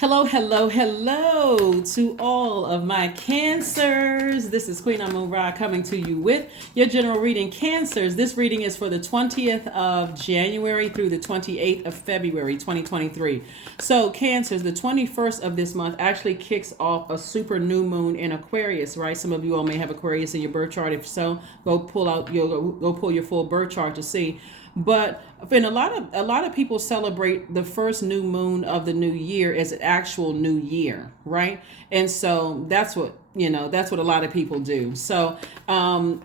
Hello, hello, hello to all of my Cancers. This is Queen Amun Ra coming to you with your general reading, Cancers. This reading is for the 20th of January through the 28th of February, 2023. So, Cancers, the 21st of this month actually kicks off a super new moon in Aquarius, right? Some of you all may have Aquarius in your birth chart. If so, go pull your full birth chart to see. But a lot of people celebrate the first new moon of the new year as an actual new year, right? And so that's what that's what a lot of people do. So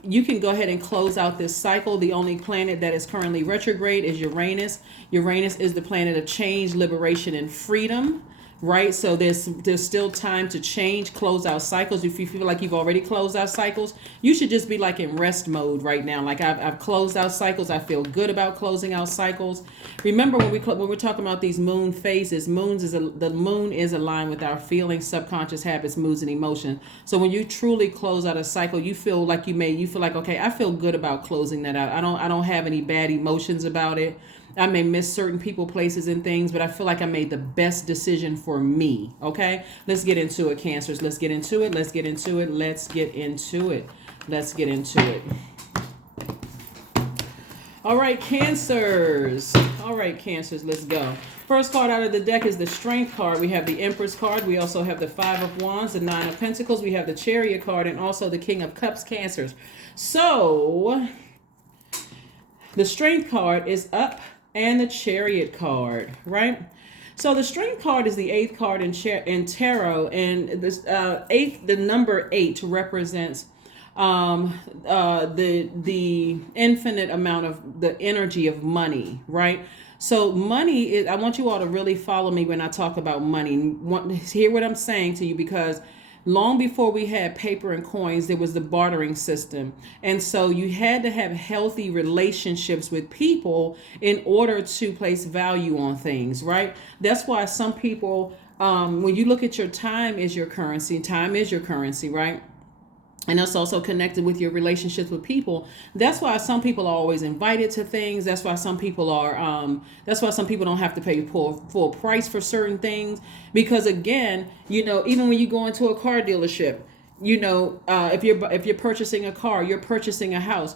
you can go ahead and close out this cycle. The only planet that is currently retrograde is Uranus. Uranus is the planet of change, liberation, and freedom. Right, so there's still time to change, close out cycles. If you feel like you've already closed out cycles, you should just be like in rest mode right now. Like I've closed out cycles. I feel good about closing out cycles. Remember when we're talking about these moon phases, the moon is aligned with our feelings, subconscious habits, moods, and emotion. So when you truly close out a cycle, you feel like okay, I feel good about closing that out. I don't have any bad emotions about it. I may miss certain people, places, and things, but I feel like I made the best decision for me. Okay? Let's get into it, Cancers. Let's get into it. Let's get into it. Let's get into it. Let's get into it. All right, Cancers. All right, Cancers, let's go. First card out of the deck is the Strength card. We have the Empress card. We also have the Five of Wands, the Nine of Pentacles. We have the Chariot card and also the King of Cups, Cancers. So, the Strength card is up. And the Chariot card, right? So the Strength card is the 8th card in tarot, and this the number 8 represents the infinite amount of the energy of money, right? So money is. I want you all to really follow me when I talk about money. Hear what I'm saying to you, because long before we had paper and coins, there was the bartering system. And so you had to have healthy relationships with people in order to place value on things, right? That's why some people, when you look at your time is your currency, right? And that's also connected with your relationships with people. That's why some people are always invited to things. That's why some people don't have to pay full price for certain things. Because again, even when you go into a car dealership, if you're purchasing a car, you're purchasing a house.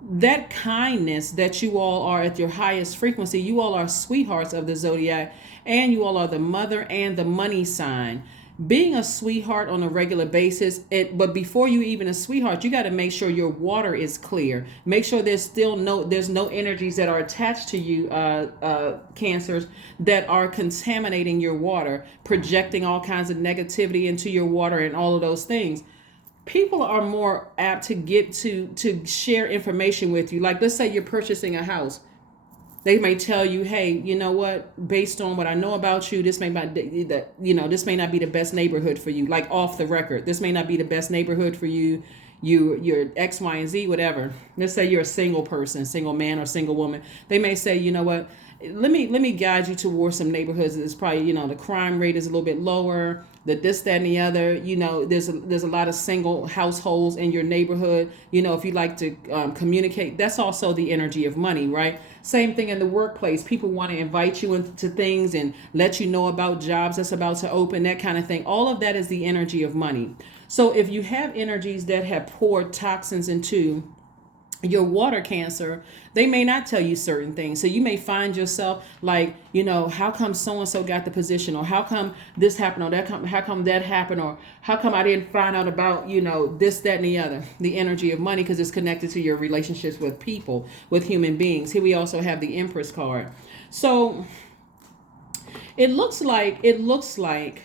That kindness that you all are at your highest frequency, you all are sweethearts of the Zodiac, and you all are the mother and the money sign. Being a sweetheart on a regular basis, but before you even a sweetheart, you got to make sure your water is clear. Make sure there's no energies that are attached to you, Cancers, that are contaminating your water, projecting all kinds of negativity into your water and all of those things. People are more apt to share information with you. Like, let's say you're purchasing a house. They may tell you, hey, you know what, based on what I know about you, this may not be the best neighborhood for you. Like, off the record, this may not be the best neighborhood for you. You're X, Y, and Z, whatever. Let's say you're a single person, single man or single woman. They may say, you know what, let me guide you towards some neighborhoods that's probably, the crime rate is a little bit lower, this, that, and the other. There's a lot of single households in your neighborhood. If you like to communicate, that's also the energy of money, right? Same thing in the workplace. People want to invite you into things and let you know about jobs that's about to open, that kind of thing. All of that is the energy of money. So if you have energies that have poured toxins into your water, Cancer, they may not tell you certain things. So you may find yourself like, how come so-and-so got the position, or how come this happened, or how come that happened, or how come I didn't find out about, this, that, and the other. The energy of money, because it's connected to your relationships with people, with human beings. Here we also have the Empress card. So it looks like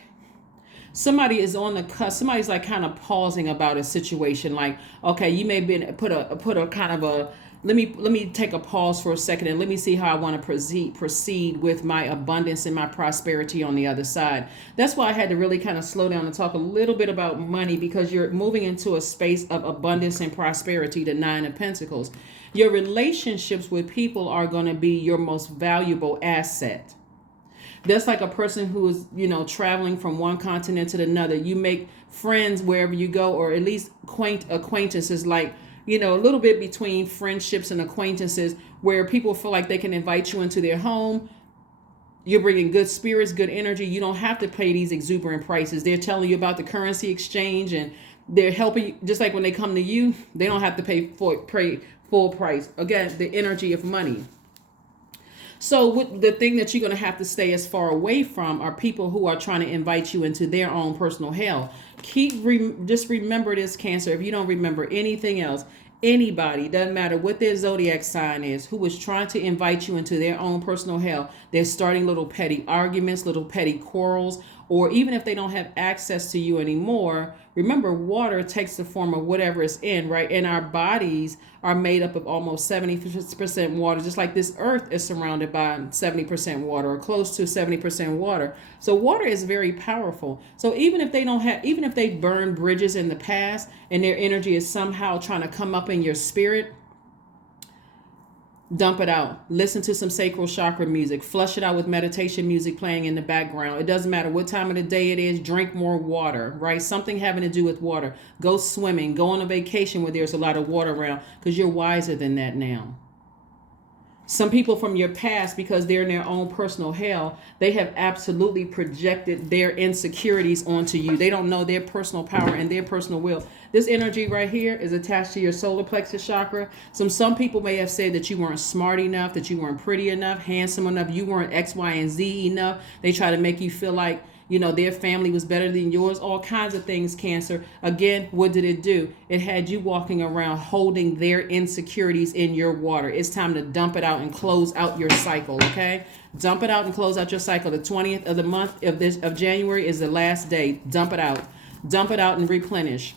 somebody is on the cusp. Somebody's like kind of pausing about a situation. Like, okay, you may have put a kind of a, let me take a pause for a second and let me see how I want to proceed with my abundance and my prosperity on the other side. That's why I had to really kind of slow down and talk a little bit about money, because you're moving into a space of abundance and prosperity, the Nine of Pentacles. Your relationships with people are going to be your most valuable asset. That's like a person who is, traveling from one continent to another. You make friends wherever you go, or at least acquaintances, like, a little bit between friendships and acquaintances, where people feel like they can invite you into their home. You're bringing good spirits, good energy. You don't have to pay these exuberant prices. They're telling you about the currency exchange, and they're helping you. Just like when they come to you, they don't have to pay full price. Again, the energy of money. So the thing that you're going to have to stay as far away from are people who are trying to invite you into their own personal hell. Just remember this, Cancer. If you don't remember anything else, anybody, doesn't matter what their zodiac sign is, who is trying to invite you into their own personal hell, they're starting little petty arguments, little petty quarrels, or even if they don't have access to you anymore. Remember, water takes the form of whatever it's in, right? And our bodies are made up of almost 70% water, just like this earth is surrounded by 70% water, or close to 70% water. So water is very powerful. So even if they burned bridges in the past and their energy is somehow trying to come up in your spirit, dump it out. Listen to some sacral chakra music. Flush it out with meditation music playing in the background. It doesn't matter what time of the day it is. Drink more water, right? Something having to do with water. Go swimming. Go on a vacation where there's a lot of water around, because you're wiser than that now. Some people from your past, because they're in their own personal hell, they have absolutely projected their insecurities onto you. They don't know their personal power and their personal will. This energy right here is attached to your solar plexus chakra. Some people may have said that you weren't smart enough, that you weren't pretty enough, handsome enough, you weren't X, Y, and Z enough. They try to make you feel like, their family was better than yours, all kinds of things, Cancer. Again, what did it do? It had you walking around holding their insecurities in your water. It's time to dump it out and close out your cycle, okay? Dump it out and close out your cycle. The 20th of the month of January is the last day. Dump it out. Dump it out and replenish.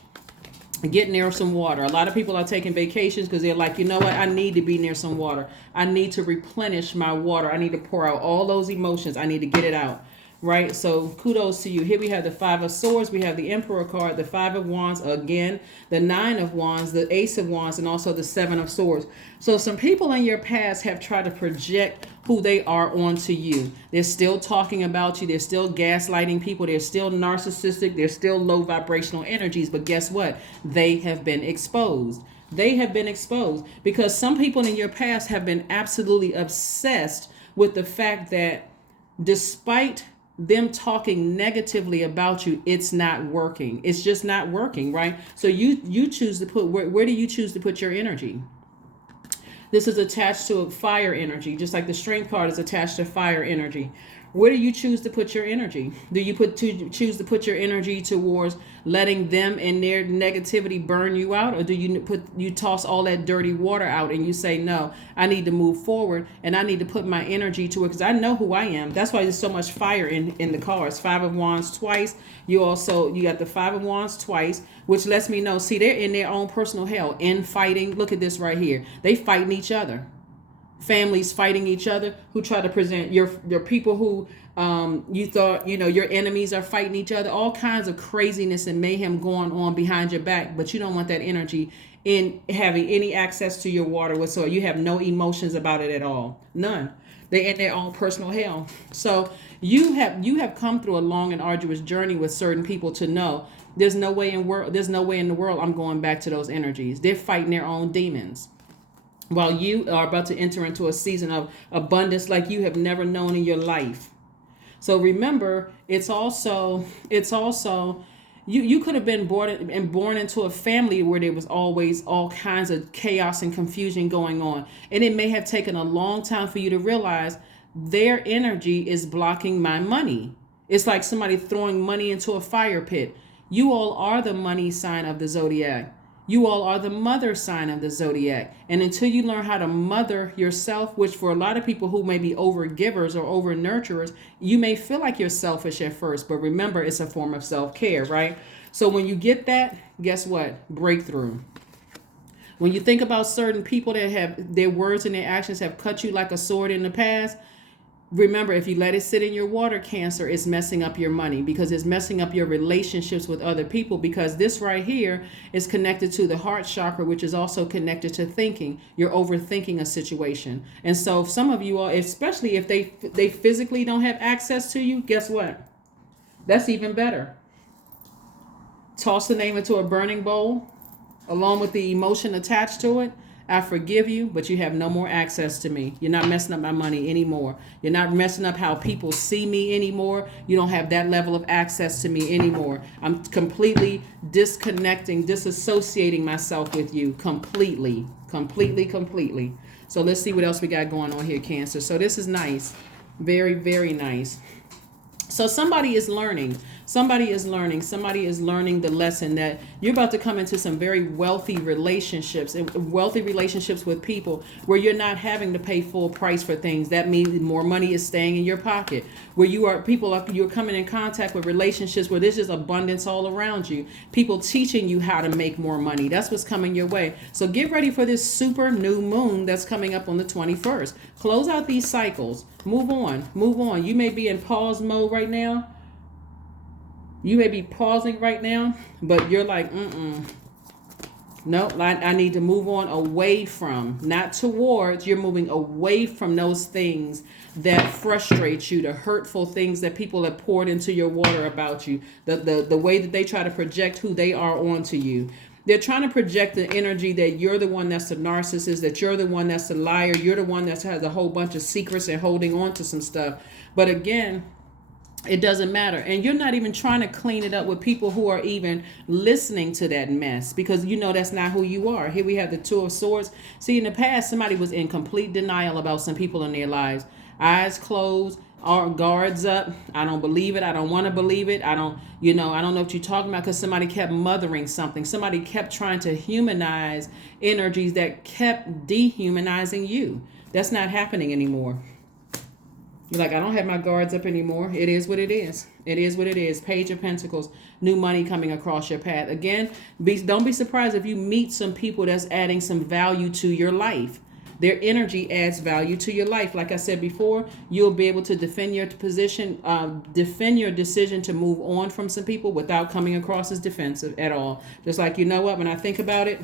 Get near some water. A lot of people are taking vacations because they're like, you know what? I need to be near some water. I need to replenish my water. I need to pour out all those emotions. I need to get it out. Right? So kudos to you. Here we have the 5 of Swords. We have the Emperor card, the 5 of Wands again, the 9 of Wands, the Ace of Wands, and also the 7 of Swords. So some people in your past have tried to project who they are onto you. They're still talking about you. They're still gaslighting people. They're still narcissistic. They're still low vibrational energies. But guess what? They have been exposed. They have been exposed because some people in your past have been absolutely obsessed with the fact that despite them talking negatively about you, it's not working. It's just not working, right? So you choose to put, where do you choose to put your energy? This is attached to a fire energy, just like the Strength card is attached to fire energy. Where do you choose to put your energy? Do you choose to put your energy towards letting them and their negativity burn you out? Or do you toss all that dirty water out and you say, no, I need to move forward and I need to put my energy to it because I know who I am. That's why there's so much fire in the cards. 5 of Wands twice. You got the 5 of Wands twice, which lets me know, see, they're in their own personal hell, in fighting. Look at this right here. They fighting each other. Families fighting each other who try to present your people who you thought your enemies are fighting each other, all kinds of craziness and mayhem going on behind your back, but you don't want that energy in having any access to your water whatsoever. You have no emotions about it at all, none. They're in their own personal hell. So you have come through a long and arduous journey with certain people to know there's no way in the world I'm going back to those energies. They're fighting their own demons, while you are about to enter into a season of abundance like you have never known in your life. So remember, it's also you could have been born into a family where there was always all kinds of chaos and confusion going on. And it may have taken a long time for you to realize their energy is blocking my money. It's like somebody throwing money into a fire pit. You all are the money sign of the zodiac. You all are the mother sign of the zodiac. And until you learn how to mother yourself, which for a lot of people who may be over givers or over nurturers, you may feel like you're selfish at first, but remember, it's a form of self-care, right? So when you get that, guess what? Breakthrough. When you think about certain people that have their words and their actions have cut you like a sword in the past, remember, if you let it sit in your water, Cancer, it's messing up your money because it's messing up your relationships with other people, because this right here is connected to the heart chakra, which is also connected to thinking. You're overthinking a situation. And so some of you are, especially if they physically don't have access to you, guess what? That's even better. Toss the name into a burning bowl along with the emotion attached to it I forgive you, but you have no more access to me. You're not messing up my money anymore. You're not messing up how people see me anymore. You don't have that level of access to me anymore. I'm completely disconnecting, disassociating myself with you completely. So let's see what else we got going on here, Cancer. So this is nice. Very, very nice. So somebody is learning the lesson that you're about to come into some very wealthy relationships with people where you're not having to pay full price for things. That means more money is staying in your pocket, where you're coming in contact with relationships where there's just abundance all around you. People teaching you how to make more money. That's what's coming your way. So get ready for this super new moon that's coming up on the 21st. Close out these cycles. Move on. You may be in pause mode right now. You may be pausing right now, but you're like, no, I need to move on away from, not towards. You're moving away from those things that frustrate you, the hurtful things that people have poured into your water about you, the way that they try to project who they are onto you. They're trying to project the energy that you're the one that's the narcissist, that you're the one that's the liar, you're the one that has a whole bunch of secrets and holding on to some stuff. But again, it doesn't matter. And you're not even trying to clean it up with people who are even listening to that mess, because you know that's not who you are. Here we have the Two of Swords. See, in the past, somebody was in complete denial about some people in their lives. Eyes closed, our guards up. I don't believe it. I don't want to believe it. I don't know what you're talking about, because somebody kept mothering something. Somebody kept trying to humanize energies that kept dehumanizing you. That's not happening anymore. You're like, I don't have my guards up anymore. It is what it is. It is what it is. Page of Pentacles, new money coming across your path. Again, don't be surprised if you meet some people that's adding some value to your life. Their energy adds value to your life. Like I said before, you'll be able to defend your position, defend your decision to move on from some people without coming across as defensive at all. Just like, you know what, when I think about it,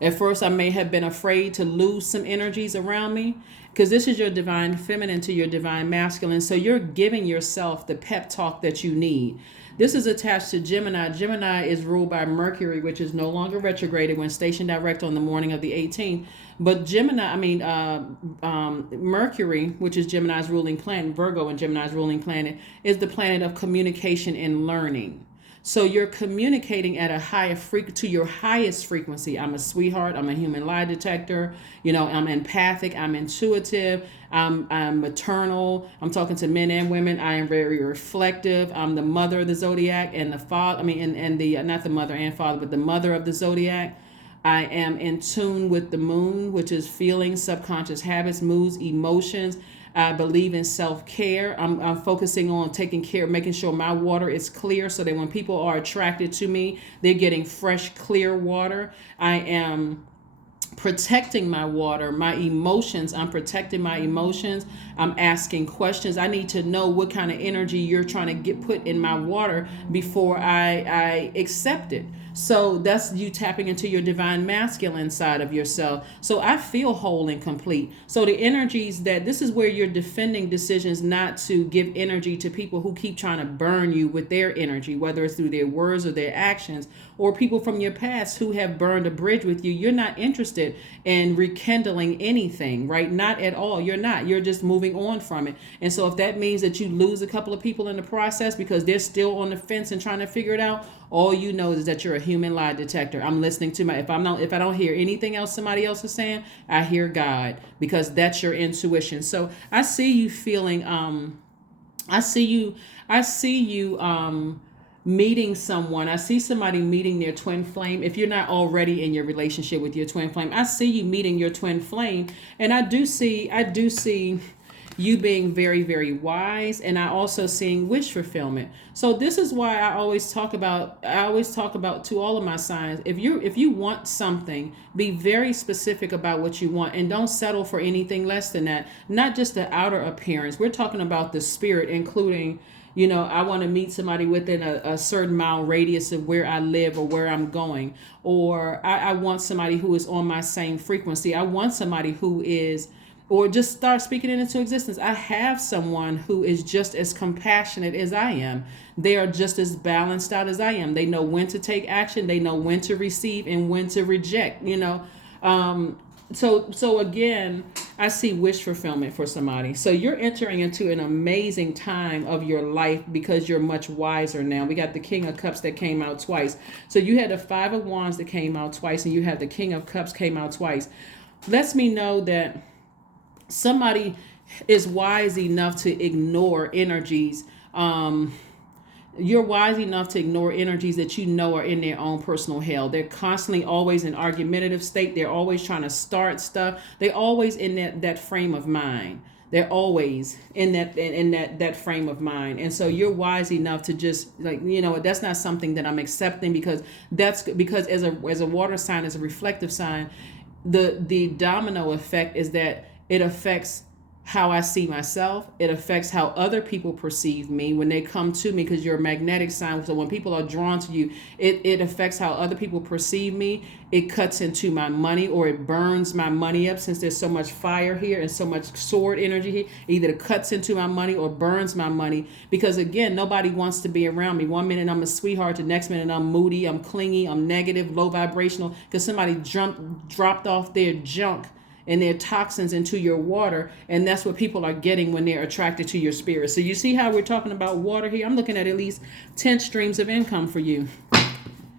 at first I may have been afraid to lose some energies around me, because this is your divine feminine to your divine masculine. So you're giving yourself the pep talk that you need. This is attached to Gemini. Gemini is ruled by Mercury, which is no longer retrograded when stationed direct on the morning of the 18th. But Mercury, which is Gemini's ruling planet, Virgo and Gemini's ruling planet, is the planet of communication and learning. So you're communicating at a higher to your highest frequency. I'm a sweetheart. I'm a human lie detector. I'm empathic. I'm intuitive. I'm maternal. I'm talking to men and women. I am very reflective. I'm the mother of the Zodiac and the father. Not the mother and father, but the mother of the Zodiac. I am in tune with the moon, which is feelings, subconscious habits, moods, emotions. I believe in self-care. I'm focusing on taking care, making sure my water is clear so that when people are attracted to me, they're getting fresh, clear water. I am protecting my water, my emotions. I'm protecting my emotions. I'm asking questions. I need to know what kind of energy you're trying to put in my water before I accept it. So that's you tapping into your divine masculine side of yourself. So I feel whole and complete. So the energies this is where you're defending decisions not to give energy to people who keep trying to burn you with their energy, whether it's through their words or their actions, or people from your past who have burned a bridge with you. You're not interested in rekindling anything, right? Not at all. You're not. You're just moving on from it. And so if that means that you lose a couple of people in the process because they're still on the fence and trying to figure it out, all you know is that you're a human lie detector. I'm listening to if I don't hear anything else somebody else is saying, I hear God, because that's your intuition. So I see you feeling I see you meeting someone. I see somebody meeting their twin flame. If you're not already in your relationship with your twin flame, I see you meeting your twin flame. And I do see you being very, very wise, and I also seeing wish fulfillment. So this is why I always talk about to all of my signs, if you want something, be very specific about what you want, and don't settle for anything less than that. Not just the outer appearance. We're talking about the spirit, including, I want to meet somebody within a certain mile radius of where I live or where I'm going. Or I want somebody who is on my same frequency. I want somebody who is, or just start speaking it into existence. I have someone who is just as compassionate as I am. They are just as balanced out as I am. They know when to take action. They know when to receive and when to reject. So again, I see wish fulfillment for somebody. So you're entering into an amazing time of your life because you're much wiser now. We got the King of Cups that came out twice. So you had the Five of Wands that came out twice, and you had the King of Cups came out twice. Lets me know that somebody is wise enough to ignore energies. You're wise enough to ignore energies that you know are in their own personal hell. They're constantly always in argumentative state. They're always trying to start stuff. They're always in that frame of mind. They're always in that frame of mind. And so you're wise enough to just that's not something that I'm accepting, because as a water sign, as a reflective sign, the domino effect is that it affects how I see myself. It affects how other people perceive me when they come to me, because you're a magnetic sign. So when people are drawn to you, it affects how other people perceive me. It cuts into my money, or it burns my money up, since there's so much fire here and so much sword energy here. Either it cuts into my money or burns my money, because again, nobody wants to be around me. One minute I'm a sweetheart, the next minute I'm moody, I'm clingy, I'm negative, low vibrational, because somebody dropped off their junk and their toxins into your water. And that's what people are getting when they're attracted to your spirit. So you see how we're talking about water here? I'm looking at least 10 streams of income for you.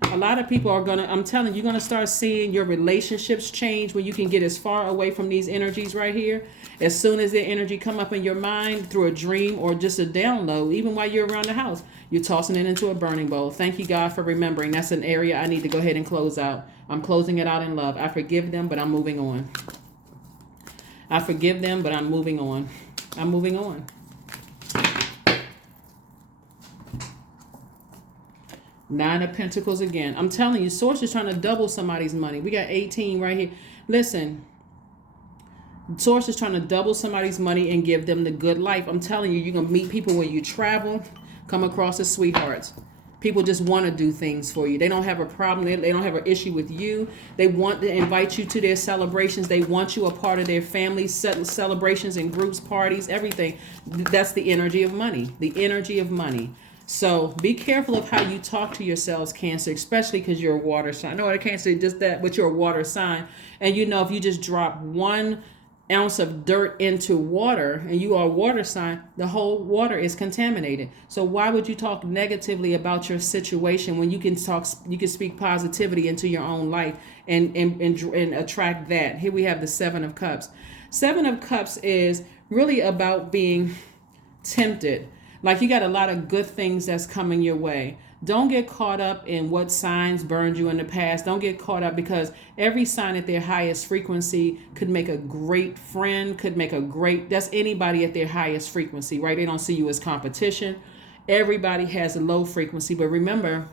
A lot of people are I'm telling you, you're gonna start seeing your relationships change when you can get as far away from these energies right here. As soon as their energy come up in your mind through a dream or just a download, even while you're around the house, you're tossing it into a burning bowl. Thank you, God, for remembering. That's an area I need to go ahead and close out. I'm closing it out in love. I forgive them, but I'm moving on. I forgive them, but I'm moving on. I'm moving on. Nine of Pentacles again. I'm telling you, Source is trying to double somebody's money. We got 18 right here. Listen, Source is trying to double somebody's money and give them the good life. I'm telling you, you're going to meet people when you travel, come across as sweethearts. People just want to do things for you. They don't have a problem. They don't have an issue with you. They want to invite you to their celebrations. They want you a part of their family celebrations and groups, parties, everything. That's the energy of money. The energy of money. So be careful of how you talk to yourselves, Cancer, especially because you're a water sign. No, I can't say just that, but you're a water sign. And if you just drop 1 ounce of dirt into water and you are a water sign, the whole water is contaminated. So why would you talk negatively about your situation when you can speak positivity into your own life and attract that? Here we have the 7 of Cups. 7 of Cups is really about being tempted. Like, you got a lot of good things that's coming your way. Don't get caught up in what signs burned you in the past. Don't get caught up, because every sign at their highest frequency could make a great friend, that's anybody at their highest frequency, right? They don't see you as competition. Everybody has a low frequency, but remember,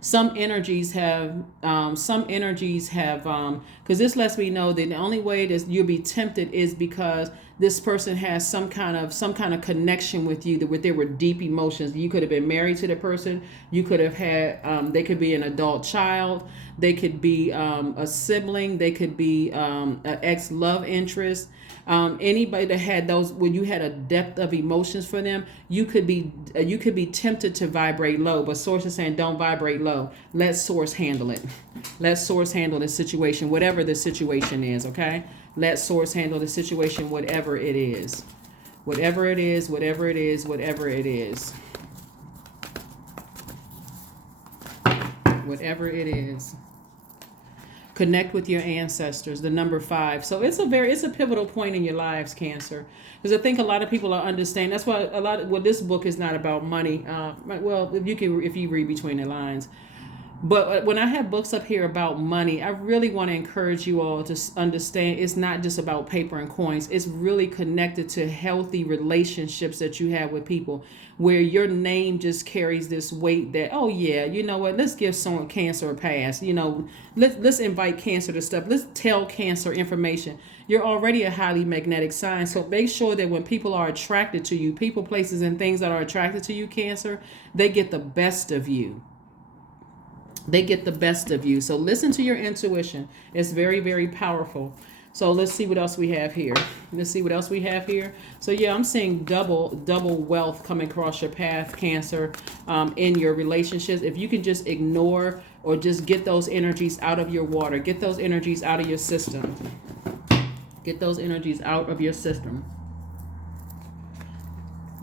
some energies have, because this lets me know that the only way that you'll be tempted is because this person has some kind of connection with you, that there were deep emotions. You could have been married to the person. You could have had, they could be an adult child. They could be a sibling. They could be an ex-love interest. Anybody that had those, when you had a depth of emotions for them, you could be tempted to vibrate low. But Source is saying, don't vibrate low. Let Source handle it. Let Source handle the situation, whatever the situation is. Okay. Let Source handle the situation, whatever it is. Whatever it is, whatever it is, whatever it is. Whatever it is. Connect with your ancestors, the number 5. So it's a pivotal point in your lives, Cancer. Because I think a lot of people are understanding. That's why this book is not about money. Well, if you read between the lines. But when I have books up here about money, I really want to encourage you all to understand it's not just about paper and coins. It's really connected to healthy relationships that you have with people, where your name just carries this weight that, oh yeah, you know what, let's give someone Cancer a pass. Let's invite Cancer to stuff. Let's tell Cancer information. You're already a highly magnetic sign, so make sure that when people are attracted to you, people, places, and things that are attracted to you, Cancer, they get the best of you. They get the best of you. So listen to your intuition. It's very, very powerful. So let's see what else we have here. Let's see what else we have here. So yeah, I'm seeing double wealth coming across your path, Cancer, in your relationships. If you can just ignore or just get those energies out of your water, get those energies out of your system. Get those energies out of your system.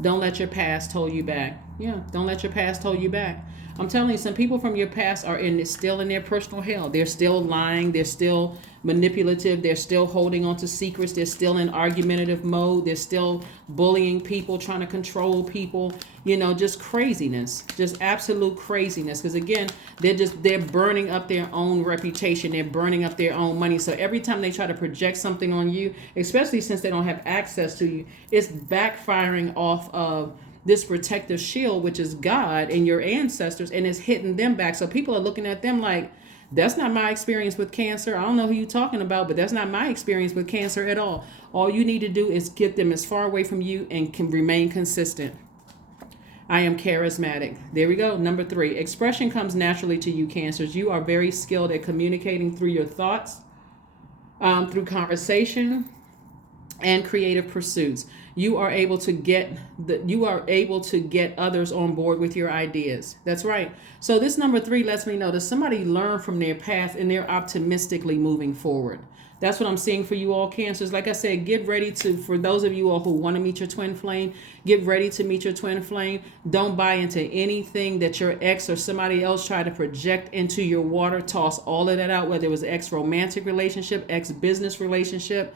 Don't let your past hold you back. Yeah, don't let your past hold you back. I'm telling you, some people from your past are still in their personal hell. They're still lying. They're still manipulative. They're still holding on to secrets. They're still in argumentative mode. They're still bullying people, trying to control people. You know, just craziness, just absolute craziness. Because again, they're burning up their own reputation. They're burning up their own money. So every time they try to project something on you, especially since they don't have access to you, it's backfiring off of this protective shield, which is God and your ancestors, and it's hitting them back. So people are looking at them like, that's not my experience with Cancer. I don't know who you're talking about, but that's not my experience with Cancer at all. All you need to do is get them as far away from you and can remain consistent. I am charismatic. There we go. Number 3, expression comes naturally to you, Cancers. You are very skilled at communicating through your thoughts, through conversation, and creative pursuits. You are able to get others on board with your ideas. That's right. So this number 3 lets me know that somebody learned from their past and they're optimistically moving forward. That's what I'm seeing for you all, Cancers. Like I said, get ready for those of you all who want to meet your twin flame, get ready to meet your twin flame. Don't buy into anything that your ex or somebody else tried to project into your water. Toss all of that out, whether it was ex-romantic relationship, ex-business relationship,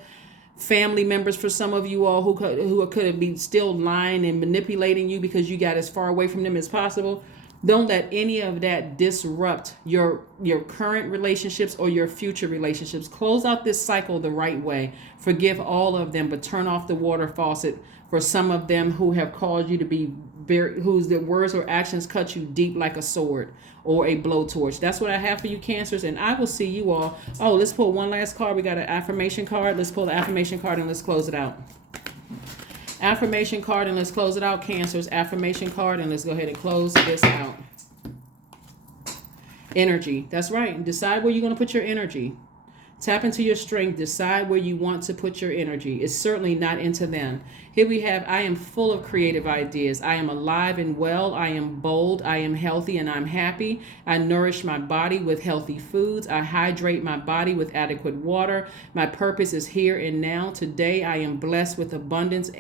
family members for some of you all who could be still lying and manipulating you because you got as far away from them as possible. Don't let any of that disrupt your current relationships or your future relationships. Close out this cycle the right way. Forgive all of them, but turn off the water faucet for some of them who have caused you to be whose words or actions cut you deep like a sword or a blowtorch. That's what I have for you, Cancers, and I will see you all. Oh, let's pull one last card. We got an affirmation card. Let's pull the affirmation card and let's close it out. Affirmation card and let's close it out, Cancers. Affirmation card and let's go ahead and close this out. Energy. That's right. Decide where you're going to put your energy. Tap into your strength. Decide where you want to put your energy. It's certainly not into them. Here we have, I am full of creative ideas. I am alive and well. I am bold. I am healthy and I'm happy. I nourish my body with healthy foods. I hydrate my body with adequate water. My purpose is here and now. Today, I am blessed with abundance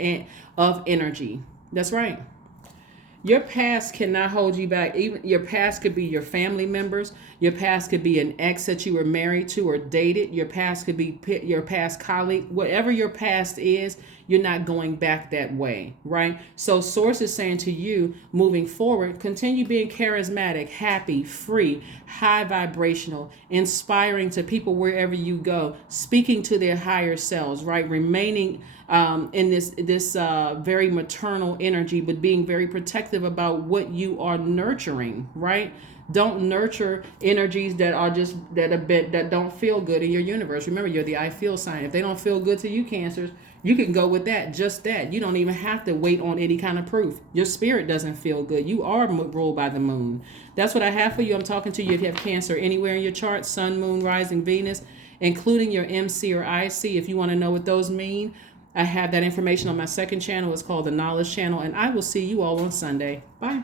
of energy. That's right. Your past cannot hold you back. Even your past could be your family members. Your past could be an ex that you were married to or dated. Your past could be your past colleague. Whatever your past is, you're not going back that way, right? So Source is saying to you, moving forward, continue being charismatic, happy, free, high vibrational, inspiring to people wherever you go, speaking to their higher selves, right? Remaining in this very maternal energy, but being very protective about what you are nurturing, right? Don't nurture energies that are just that don't feel good in your universe. Remember, you're the I feel sign. If they don't feel good to you, Cancers, you can go with that, just that. You don't even have to wait on any kind of proof. Your spirit doesn't feel good. You are ruled by the moon. That's what I have for you. I'm talking to you if you have Cancer anywhere in your chart, Sun, Moon, Rising, Venus, including your MC or IC. If you want to know what those mean, I have that information on my second channel. It's called the Knowledge Channel, and I will see you all on Sunday. Bye.